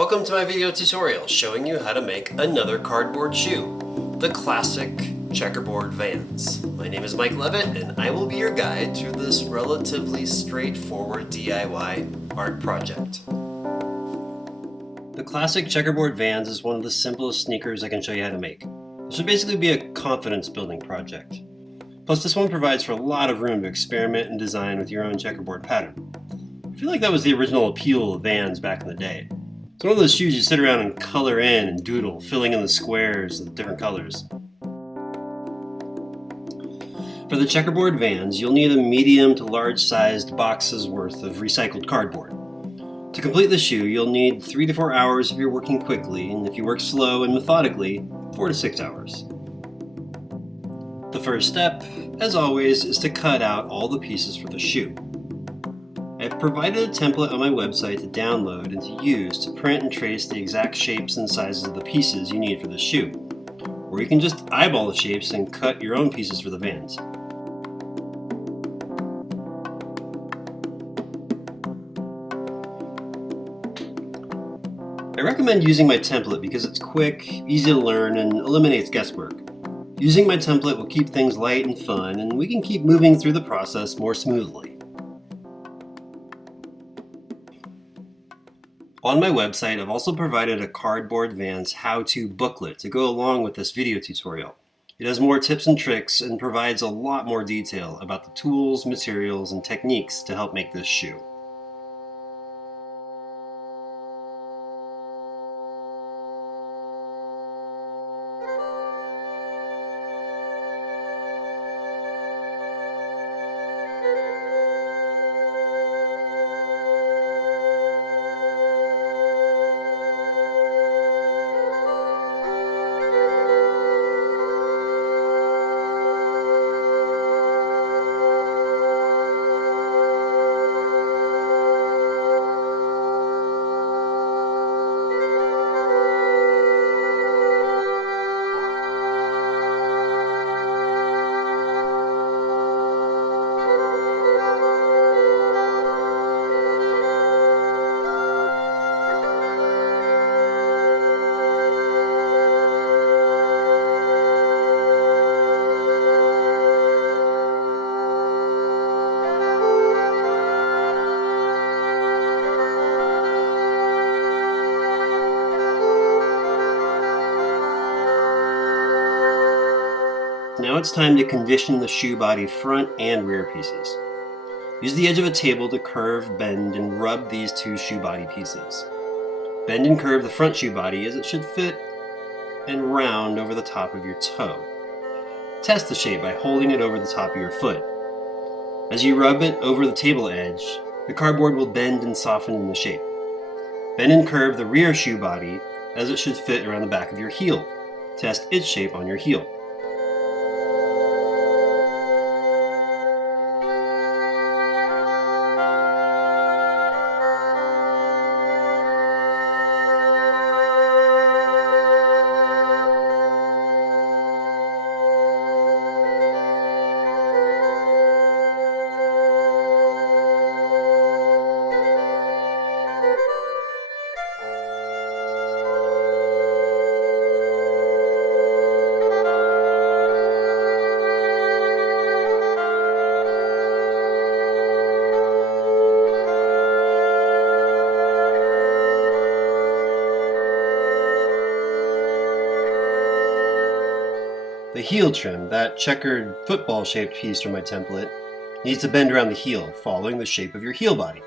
Welcome to my video tutorial showing you how to make another cardboard shoe, the classic checkerboard Vans. My name is Mike Levitt and I will be your guide through this relatively straightforward DIY art project. The classic checkerboard Vans is one of the simplest sneakers I can show you how to make. This should basically be a confidence building project. Plus this one provides for a lot of room to experiment and design with your own checkerboard pattern. I feel like that was the original appeal of Vans back in the day. It's one of those shoes you sit around and color in and doodle, filling in the squares with different colors. For the checkerboard Vans, you'll need a medium to large sized box's worth of recycled cardboard. To complete the shoe, you'll need 3 to 4 hours if you're working quickly, and if you work slow and methodically, 4 to 6 hours. The first step, as always, is to cut out all the pieces for the shoe. I've provided a template on my website to download and to use to print and trace the exact shapes and sizes of the pieces you need for the shoe. Or you can just eyeball the shapes and cut your own pieces for the Vans. I recommend using my template because it's quick, easy to learn, and eliminates guesswork. Using my template will keep things light and fun, and we can keep moving through the process more smoothly. On my website, I've also provided a Cardboard Vans how-to booklet to go along with this video tutorial. It has more tips and tricks and provides a lot more detail about the tools, materials, and techniques to help make this shoe. Now it's time to condition the shoe body front and rear pieces. Use the edge of a table to curve, bend, and rub these two shoe body pieces. Bend and curve the front shoe body as it should fit and round over the top of your toe. Test the shape by holding it over the top of your foot. As you rub it over the table edge, the cardboard will bend and soften in the shape. Bend and curve the rear shoe body as it should fit around the back of your heel. Test its shape on your heel. The heel trim, that checkered football-shaped piece from my template, needs to bend around the heel, following the shape of your heel body.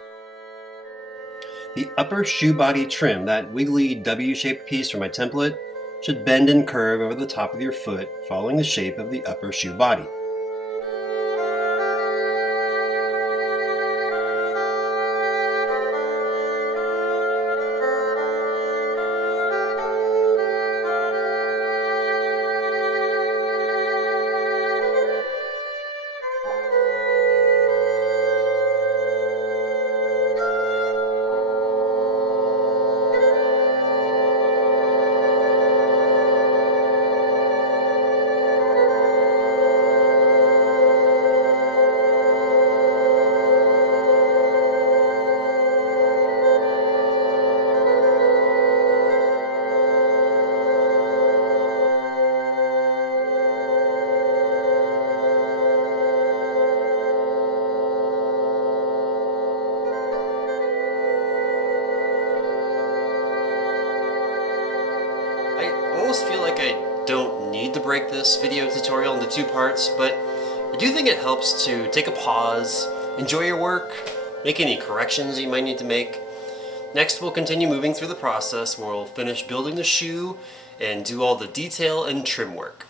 The upper shoe body trim, that wiggly W-shaped piece from my template, should bend and curve over the top of your foot, following the shape of the upper shoe body. like I don't need to break this video tutorial into two parts, but I do think it helps to take a pause, enjoy your work, make any corrections you might need to make. Next, we'll continue moving through the process where we'll finish building the shoe and do all the detail and trim work.